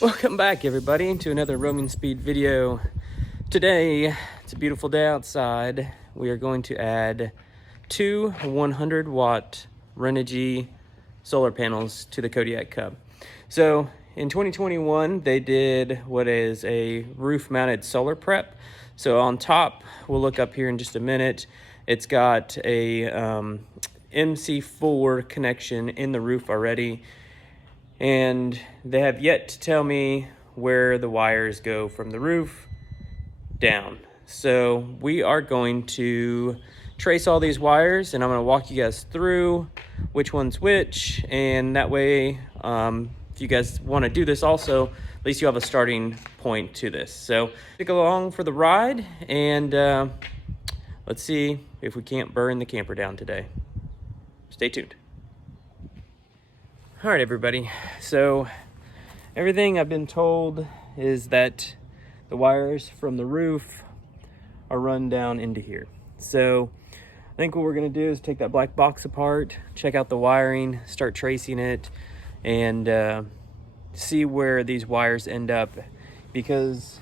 Welcome back, everybody, to another roaming speed video. Today, it's a beautiful day outside. We are going to add two 100-watt Renogy solar panels to the Kodiak Cub. So in 2021, they did what is a roof-mounted solar prep. So on top, we'll look up here in just a minute, it's got a MC4 connection in the roof already. And they have yet to tell me where the wires go from the roof down. So we are going to trace all these wires, and I'm going to walk you guys through which one's which, and that way if you guys want to do this also, at least you have a starting point to this. So stick along for the ride, and let's see if we can't burn the camper down today. Stay tuned. All right, everybody, so everything I've been told is that the wires from the roof are run down into here. So I think what we're gonna do is take that black box apart, check out the wiring, start tracing it, and see where these wires end up, because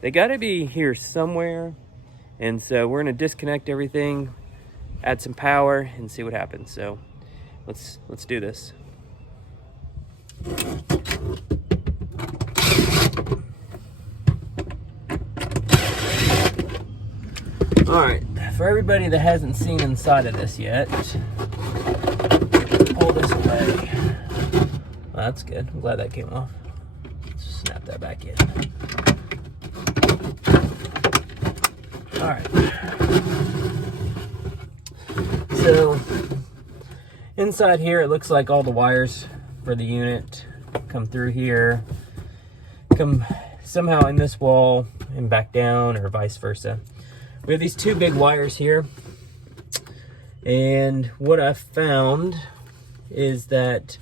they gotta be here somewhere. And so we're gonna disconnect everything, add some power, and see what happens. So let's do this. All right, for everybody that hasn't seen inside of this yet, pull this away. Well, that's good. I'm glad that came off. Let's just snap that back in. All right. So inside here, it looks like all the wires for the unit come through here, come somehow in this wall and back down, or vice versa. We have these two big wires here, and what I've found is that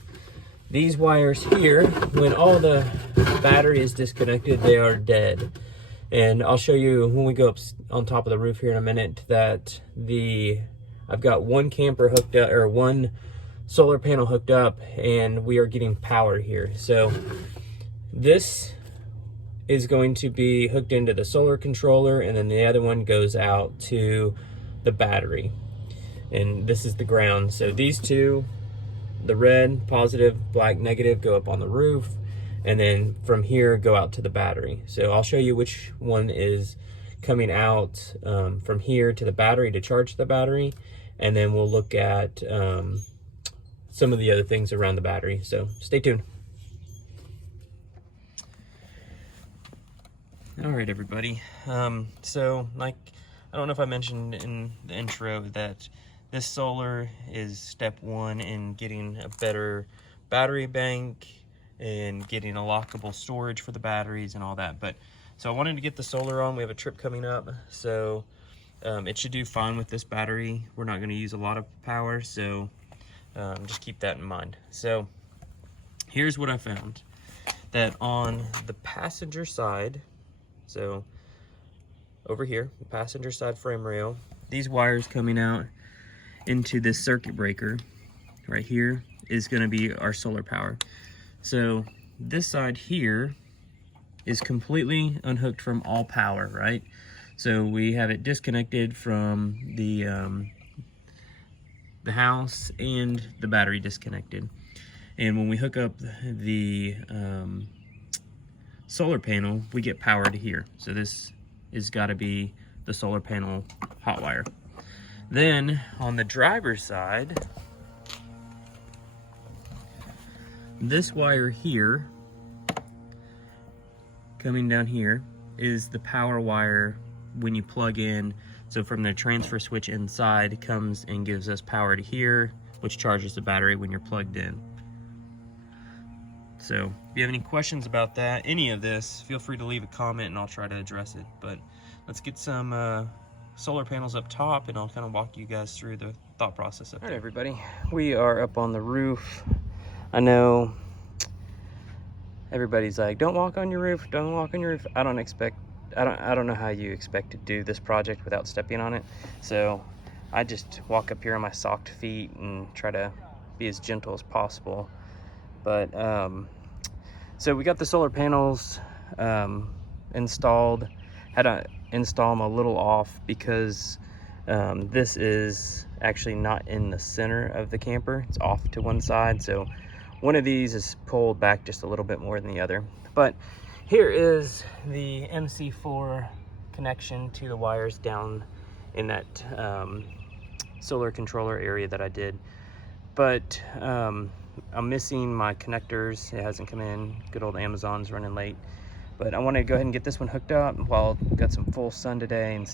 these wires here, when all the battery is disconnected, they are dead. And I'll show you when we go up on top of the roof here in a minute that I've got one camper hooked up, or one solar panel hooked up, and we are getting power here. So this is going to be hooked into the solar controller, and then the other one goes out to the battery, and this is the ground. So these two, the red positive, black negative, go up on the roof, and then from here go out to the battery. So I'll show you which one is coming out from here to the battery to charge the battery, and then we'll look at some of the other things around the battery. So stay tuned. All right, everybody. So like, I don't know if I mentioned in the intro that this solar is step one in getting a better battery bank and getting a lockable storage for the batteries and all that. But so I wanted to get the solar on. We have a trip coming up, so it should do fine with this battery. We're not going to use a lot of power, so just keep that in mind. So here's what I found, that on the passenger side, so over here, the passenger side frame rail, these wires coming out into this circuit breaker right here is going to be our solar power. So this side here is completely unhooked from all power, right? So we have it disconnected from the house, and the battery disconnected. And when we hook up the solar panel, we get power to here. So this has got to be the solar panel hot wire. Then on the driver's side, this wire here coming down here is the power wire when you plug in. So from the transfer switch inside, it comes and gives us power to here, which charges the battery when you're plugged in. So if you have any questions about that, any of this, feel free to leave a comment and I'll try to address it. But let's get some solar panels up top, and I'll kind of walk you guys through the thought process up there. All right, everybody, we are up on the roof. I know everybody's like, don't walk on your roof, don't walk on your roof. I don't know how you expect to do this project without stepping on it. So I just walk up here on my socked feet and try to be as gentle as possible. But So we got the solar panels installed. Had to install them a little off because this is actually not in the center of the camper. It's off to one side, so one of these is pulled back just a little bit more than the other. But here is the MC4 connection to the wires down in that solar controller area that I did. But I'm missing my connectors. It hasn't come in. Good old Amazon's running late. But I want to go ahead and get this one hooked up while I've got some full sun today and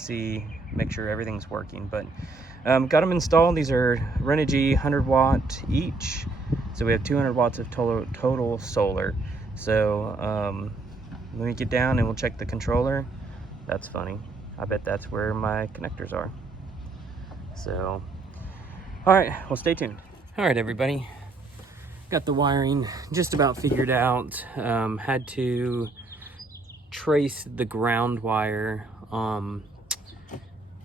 make sure everything's working. But got them installed. These are Renogy 100 watt each. So we have 200 watts of total solar. So let me get down and we'll check the controller. That's funny. I bet that's where my connectors are. So, all right, well, stay tuned. All right, everybody. Got the wiring just about figured out. Had to trace the ground wire,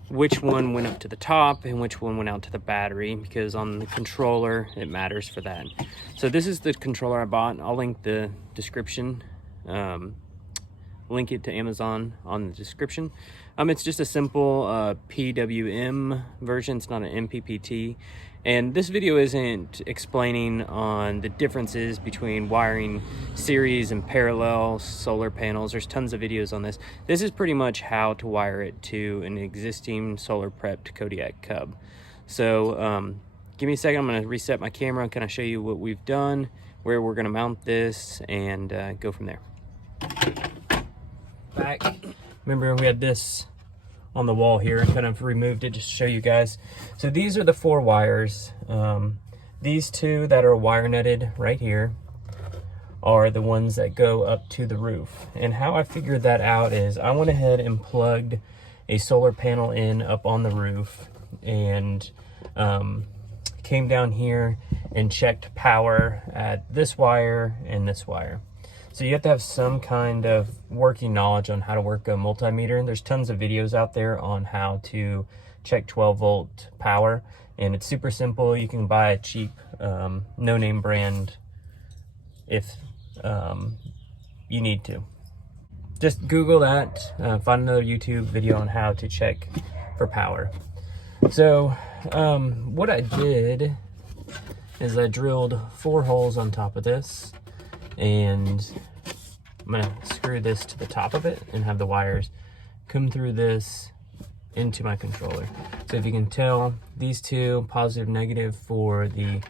which one went up to the top and which one went out to the battery, because on the controller it matters for that. So this is the controller I bought. I'll link the description, link it to Amazon on the description. It's just a simple PWM version. It's not an MPPT. And this video isn't explaining on the differences between wiring series and parallel solar panels. There's tons of videos on this. This is pretty much how to wire it to an existing solar prepped Kodiak Cub. So give me a second. I'm going to reset my camera and kind of show you what we've done, where we're going to mount this, and go from there. Back. Remember, we had this on the wall here and kind of removed it just to show you guys. So these are the 4 wires. These 2 that are wire netted right here are the ones that go up to the roof. And how I figured that out is I went ahead and plugged a solar panel in up on the roof and came down here and checked power at this wire and this wire. So you have to have some kind of working knowledge on how to work a multimeter. There's tons of videos out there on how to check 12 volt power, and it's super simple. You can buy a cheap no-name brand if you need to. Just Google that, find another YouTube video on how to check for power. So what I did is I drilled 4 holes on top of this, and I'm gonna screw this to the top of it and have the wires come through this into my controller. So if you can tell, these 2, positive, negative for the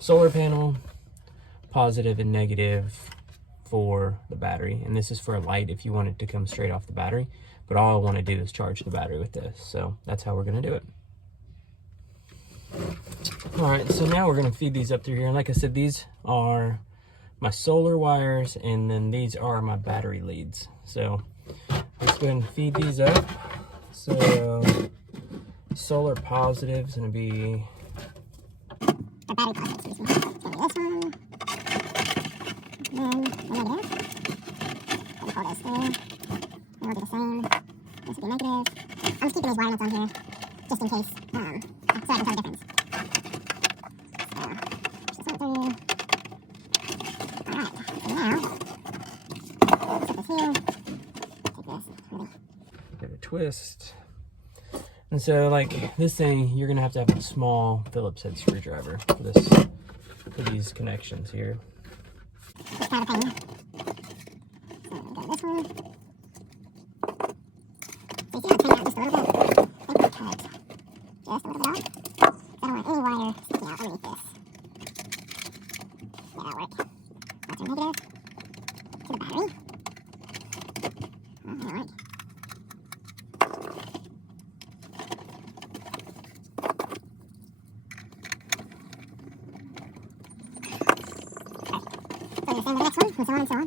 solar panel, positive and negative for the battery. And this is for a light if you want it to come straight off the battery. But all I want to do is charge the battery with this. So that's how we're gonna do it. All right, so now we're gonna feed these up through here. And like I said, these are my solar wires, and then these are my battery leads. So let's go ahead and feed these up. So solar positive is going to be the battery positive. It's going to be this one. And then the negative. We'll pull those through. And we'll do the same. This will be negative. I'm just keeping these wire nuts on here just in case, so I can tell the difference. So push this one through. Give it a twist. And so, like this thing, you're gonna have to have a small Phillips head screwdriver for these connections here. It's kind of a pain. So we got this one. So you see how I tighten out just a little bit? I think we'll cut just a little bit off. I don't want any wire sticking out underneath this. Yeah, that'll work. That's our negative to the battery. All right. So the next one, and so on and so on.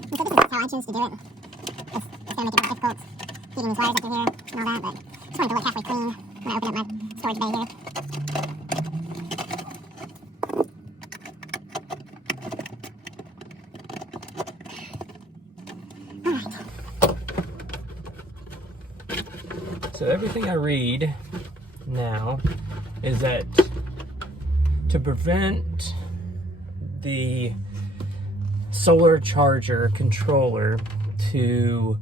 And so this is how I choose to do it. It's going to make it more difficult feeding these wires up through here and all that, but I just wanted to look halfway clean when I open up my storage bay here. So everything I read now is that to prevent the solar charger controller to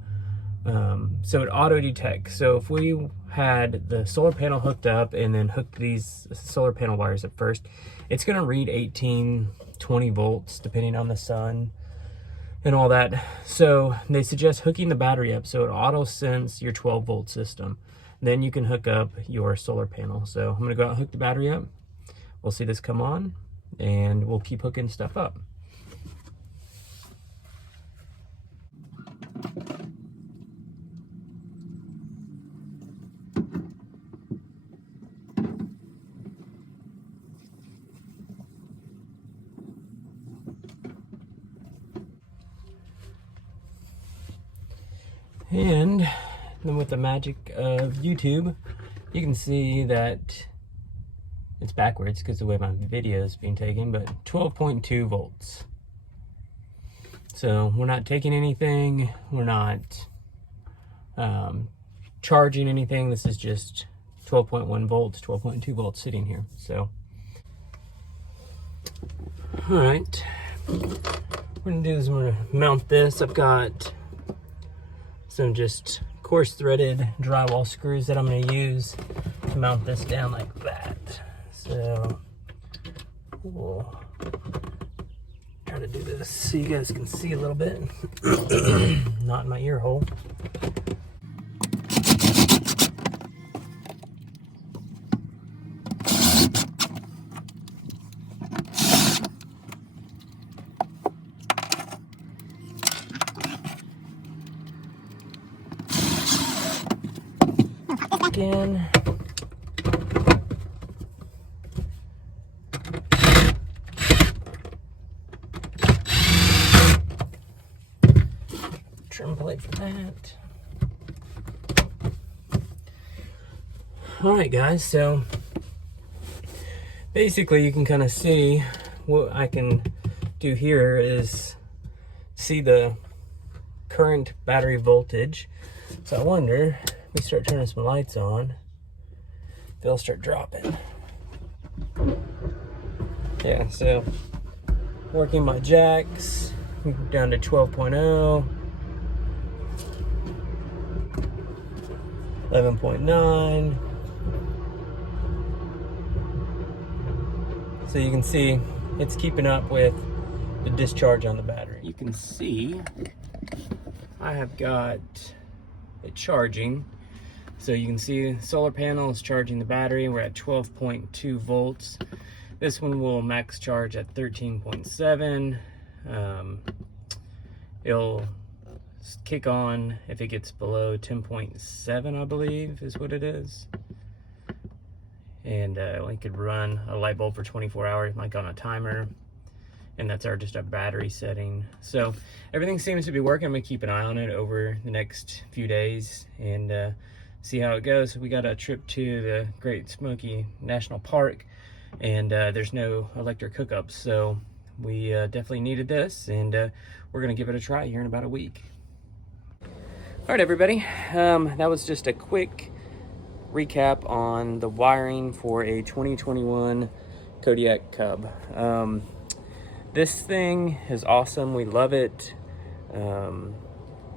so it auto detects. So if we had the solar panel hooked up and then hooked these solar panel wires at first, it's going to read 18, 20 volts depending on the sun and all that. So they suggest hooking the battery up so it auto sense your 12 volt system. Then you can hook up your solar panel. So I'm going to go out and hook the battery up. We'll see this come on and we'll keep hooking stuff up. And then with the magic of YouTube, you can see that it's backwards because the way my video is being taken, but 12.2 volts. So we're not taking anything, we're not charging anything. This is just 12.1 volts, 12.2 volts sitting here. So, all right, we're gonna do is we're gonna mount this. I've got some just coarse threaded drywall screws that I'm going to use to mount this down like that. So we'll try to do this so you guys can see a little bit. Not in my ear hole. Again. Trim plate for that. Alright guys, so basically you can kind of see what I can do here is see the current battery voltage. So I wonder, we start turning some lights on, they'll start dropping. Yeah, so working my jacks down to 12.0, 11.9. So you can see it's keeping up with the discharge on the battery. You can see I have got it charging. So you can see solar panel is charging the battery. We're at 12.2 volts. This one will max charge at 13.7. It'll kick on if it gets below 10.7, I believe is what it is. And we could run a light bulb for 24 hours, like on a timer. And that's just our battery setting. So everything seems to be working. I'm gonna keep an eye on it over the next few days and see how it goes. We got a trip to the Great Smoky National Park and there's no electric hookups, so we definitely needed this, and we're gonna give it a try here in about a week. All right, everybody, that was just a quick recap on the wiring for a 2021 Kodiak Cub. This thing is awesome. We love it.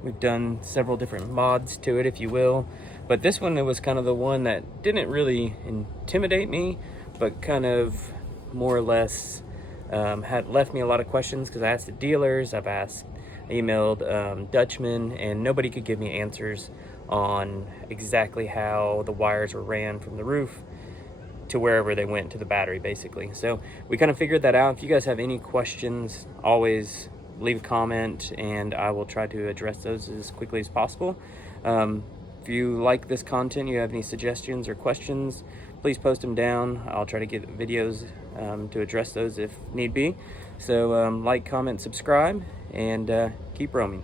We've done several different mods to it, if you will. But this one, it was kind of the one that didn't really intimidate me, but kind of more or less had left me a lot of questions because I asked the dealers, I emailed Dutchman, and nobody could give me answers on exactly how the wires were ran from the roof to wherever they went to the battery, basically. So we kind of figured that out. If you guys have any questions, always leave a comment and I will try to address those as quickly as possible. If you like this content, you have any suggestions or questions, please post them down. I'll try to get videos to address those if need be. So like, comment, subscribe, and keep roaming.